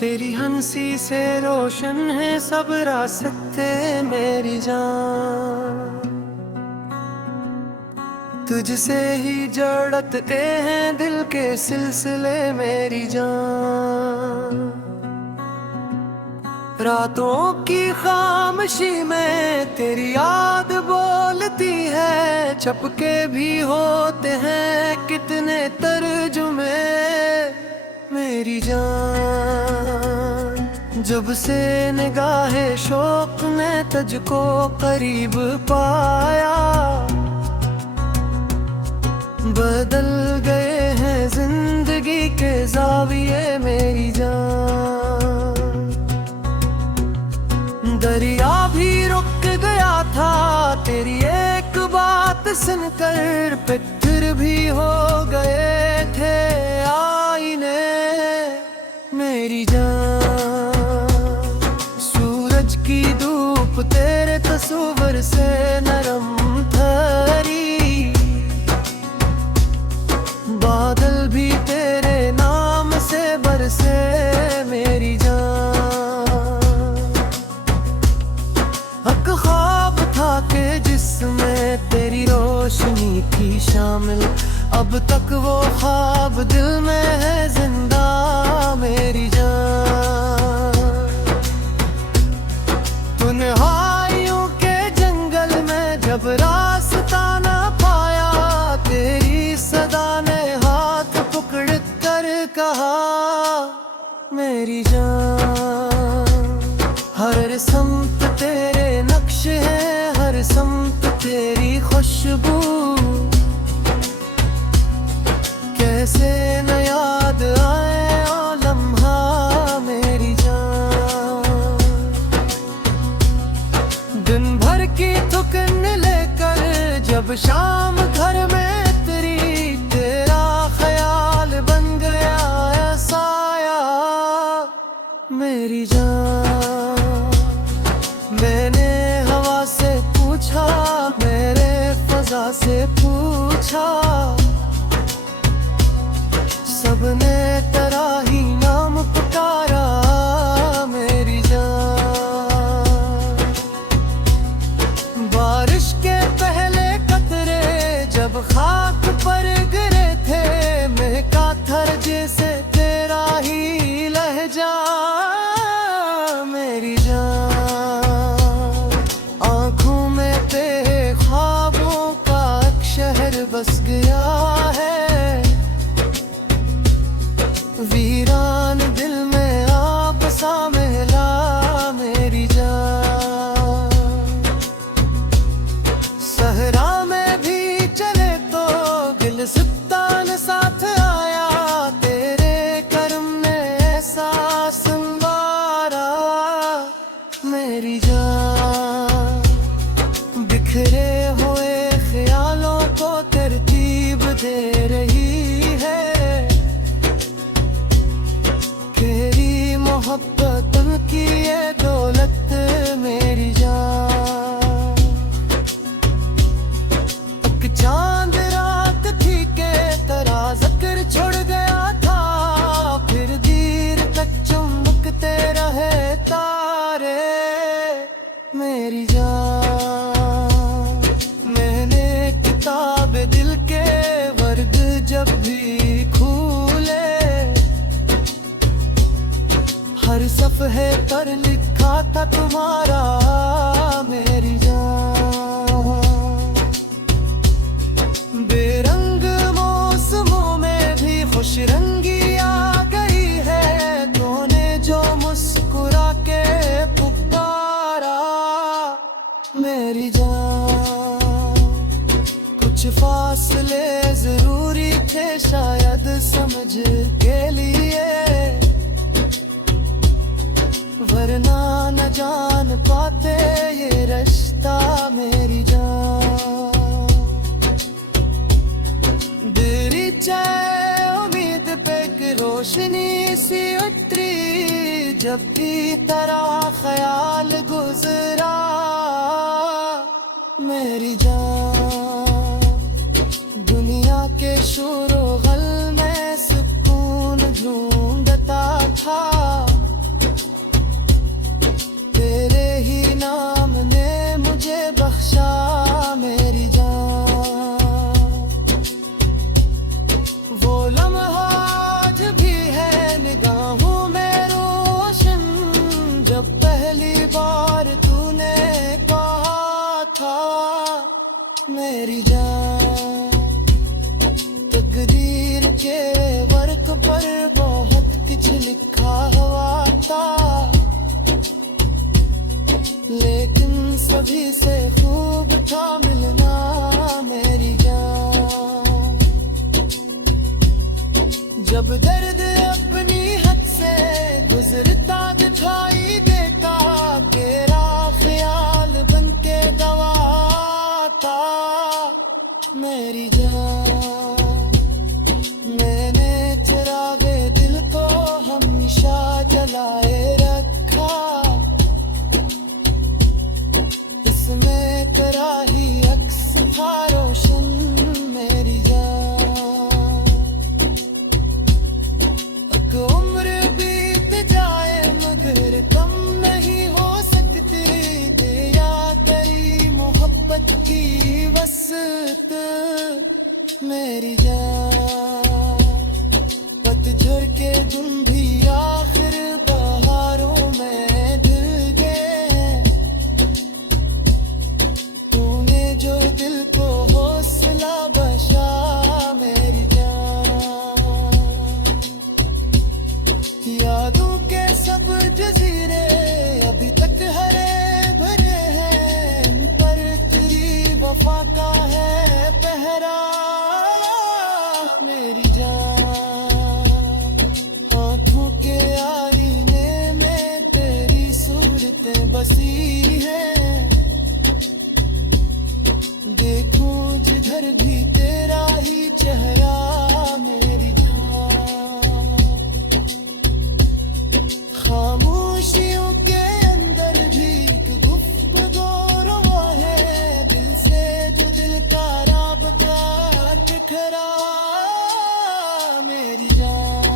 तेरी हंसी से रोशन है सब रास्ते मेरी जान। तुझसे ही जड़ते हैं दिल के सिलसिले मेरी जान। रातों की खामोशी में तेरी याद बोलती है, छपके भी होते हैं कितने तर्जुमे मेरी जान। जब से निगाहे शौक ने तुझको करीब पाया, बदल गए हैं जिंदगी के ज़ाविये मेरी जान। दरिया भी रुक गया था तेरी एक बात सुनकर, पत्थर भी हो गए थे आईने मेरी जान। सूरज की धूप तेरे तस्वीर से नरम थरी, बादल भी तेरे नाम से बरसे मेरी जान। एक ख्वाब था कि जिसमें तेरी रोशनी थी शामिल, अब तक वो ख्वाब दिल में है जिंदा मेरी जान। तन्हाइयों के जंगल में जब रास्ता न पाया, तेरी सदा ने हाथ पकड़ कर कहा मेरी जान। हर समत तेरे नक्श है, हर समत तेरी खुशबू, कैसे न याद आए ओ लम्हा मेरी जान। दिन भर की थकन लेकर जब शाम घर में तेरी, तेरा ख्याल बन गया है साया मेरी जान। मैंने हवा से पूछा, मेरे फजा से पूछा, सबने तेरा ही नाम पुकारा मेरी जान। बारिश के पहले कतरे जब खाक पर गिरे थे, महका थर जैसे तेरा ही लहजा मेरी जान। आँखों में तेरे ख्वाबों का एक शहर बस गया है, वीरान दिल में आप सा महला मेरी जान। सहरा में भी चले तो गिलसितान साथ आया, तेरे कर्म ने ऐसा संवारा मेरी जान। बिखरे हुए ख्यालों को तरतीब दे रही है तेरी मोहब्बत की ये दौलत मेरी जान। एक चांद रात थी के तेरा जिक्र छोड़ गया था, फिर देर तक चमकते रहे तारे मेरी जान। मैंने किताब दिल के वर्द जब भी खोले, हर सफ़हे पर लिखा था तुम्हारा मेरी जान। बेरंग मौसमों में भी खुश रंगी आ गई है, तूने जो मुस्कुरा के पुकारा मेरी जान। कुछ फासले जरूरी थे शायद समझ के लिए, वरना न जान पाते ये रिश्ता मेरी जान। तेरी चाहे उम्मीद पे एक रोशनी सी उतरी, जब की तरह ख्याल गुजरा मेरी जान। दुनिया के शोर गल में सुकून ढूंढता था, के वर्क पर बहुत कुछ लिखा हुआ था, लेकिन सभी से खूब था मिलना मेरी जान। जब दर्द अपनी हद से गुजरता दिखाई देता, तेरा ख्याल बन के गवाता मेरी जान। मैंने चिरागे दिल को हमेशा जलाए रखा, इसमें तेरा ही अक्स था रोशन मेरी जान। एक उम्र बीत जाए मगर कम नहीं हो सकती, दिया तेरी मोहब्बत की वसत मेरी जान। पतझड़ के दिन भी आखिर बहारों में ढल गए, तूने जो दिल को हौसला बख्शा मेरी जान। यादों के सब जजीरे अभी तक हरे भरे हैं, इन पर तेरी वफा का है पहरा मेरी जान। आँखों के आईने में तेरी सूरतें बसी हैं, देखूं जिधर भी तेरा ही चेहरा मेरी जान। खामोशियों के अंदर भी एक गुफ्तगू रहा है, दिल से जो दिल का राबता बिखरा मेरी जान।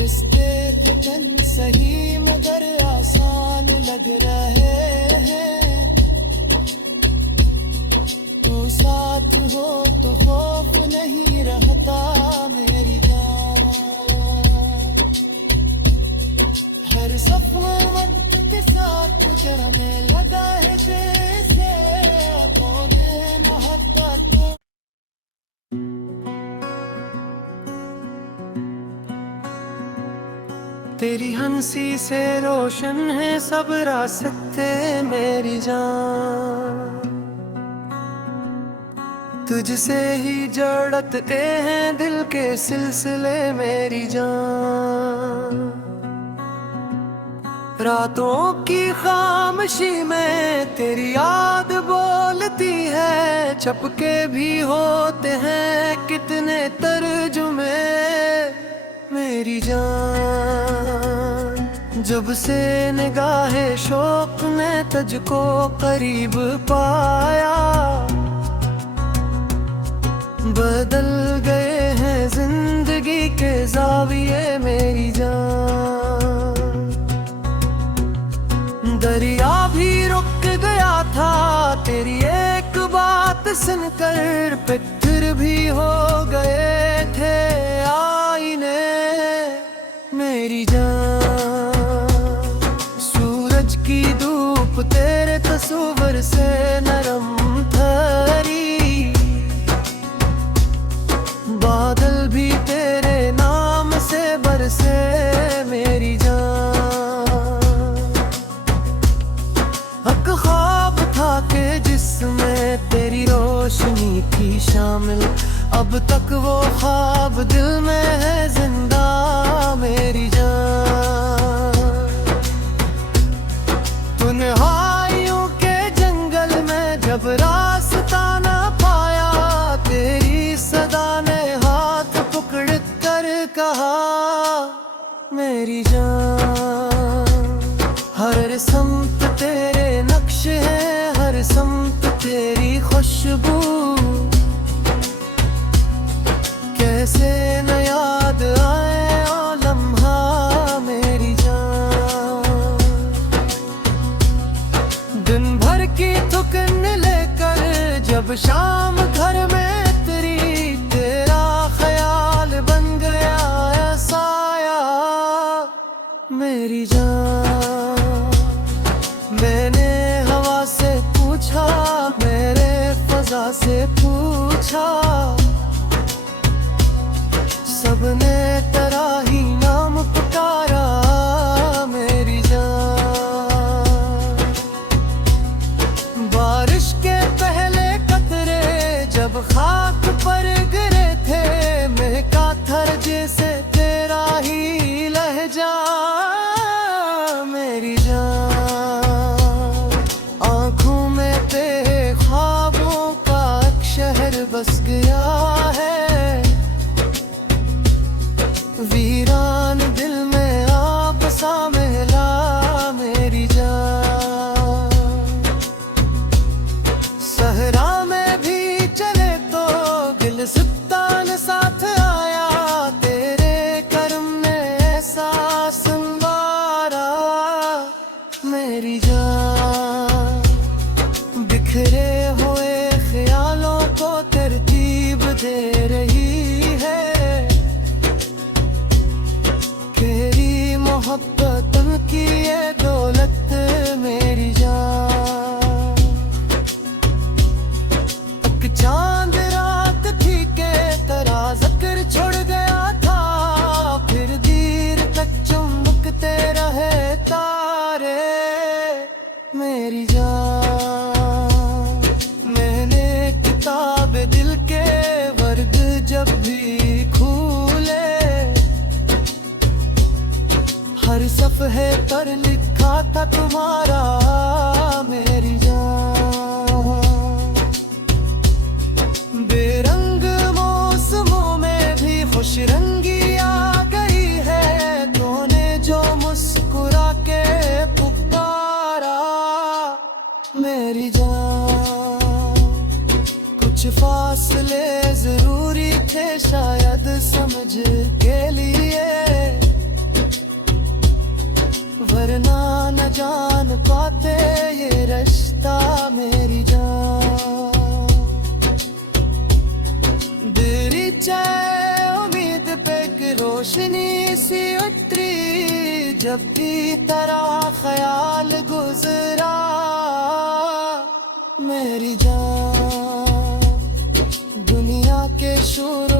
रिश्ते फितन सही मगर आसान लग रहे हैं, तू साथ हो तो खौफ नहीं रहता मेरी जान। हर सफर वक्त के साथ चढ़ने लगा है जैसे अपने मोहब्बत। तेरी हंसी से रोशन है सब रास्ते मेरी जान, तुझसे ही जड़ते हैं दिल के सिलसिले मेरी जान। रातों की खामोशी में तेरी याद बोलती है, छपके भी होते हैं कितने तर्जुमे मेरी जान। जब से निगाहे शौक ने तुझको करीब पाया, बदल गए हैं जिंदगी के ज़ाविये मेरी जान। दरिया भी रुक गया था तेरी एक बात सुनकर, पत्थर भी हो गए थे आईने मेरी जान। सूरज की धूप तेरे तस्वीर से नरम थरी, बादल भी तेरे नाम से बरसे मेरी जान। एक ख्वाब था कि जिसमें तेरी रोशनी थी शामिल, अब तक वो ख्वाब दिल में है जिंदा मेरी जान। तन्हाइयों के जंगल में जब रास्ता न पाया, तेरी सदा ने हाथ पकड़ कर कहा मेरी जान। हर समत तेरे नक्श है, हर समत तेरी खुशबू, कैसे न याद आए ओ लम्हा मेरी जान। दिन भर की थकन लेकर जब शाम घर में तेरी, तेरा ख्याल बन गया है साया मेरी जान। मैंने हवा से पूछा, मेरे फजा से पूछा, सबने तेरा ही नाम पुकारा मेरी जान। बारिश के पहले कतरे जब खाक पर गिरे थे, महका थर जैसे तेरा ही लहजा मेरी जान। आंखों में तेरे ख्वाबों का एक शहर बस गया है, वीरान दिल में आप सा महला मेरी जान। सहरा में भी चले तो गिलसिस्तान साथ आया, तेरे करम ने ऐसा संवारा मेरी जान। बिखरे हुए ख्यालों को तरतीब दे रही है, तेरी मोहब्बत की ये दौलत मेरी जान। एक चांद रात थी के तेरा जिक्र छोड़ गया था, फिर देर तक चमकते रहे तारे मेरी जान। मैंने किताब दिल के वर्द जब भी खोले, हर सफ़हे पर लिखा था तुम्हारा मेरी जान। बेरंग मौसमों में भी खुश रंगी आ गई है, तूने जो मुस्कुरा के पुकारा मेरी जान। कुछ फासले जरूरी थे शायद समझ के लिए, वरना न जान पाते ये रिश्ता मेरी जान। तेरी चाहे उम्मीद पे कि रोशनी सी उतरी, जब भी तेरा ख्याल गुजरा मेरी जान। दुनिया के शोर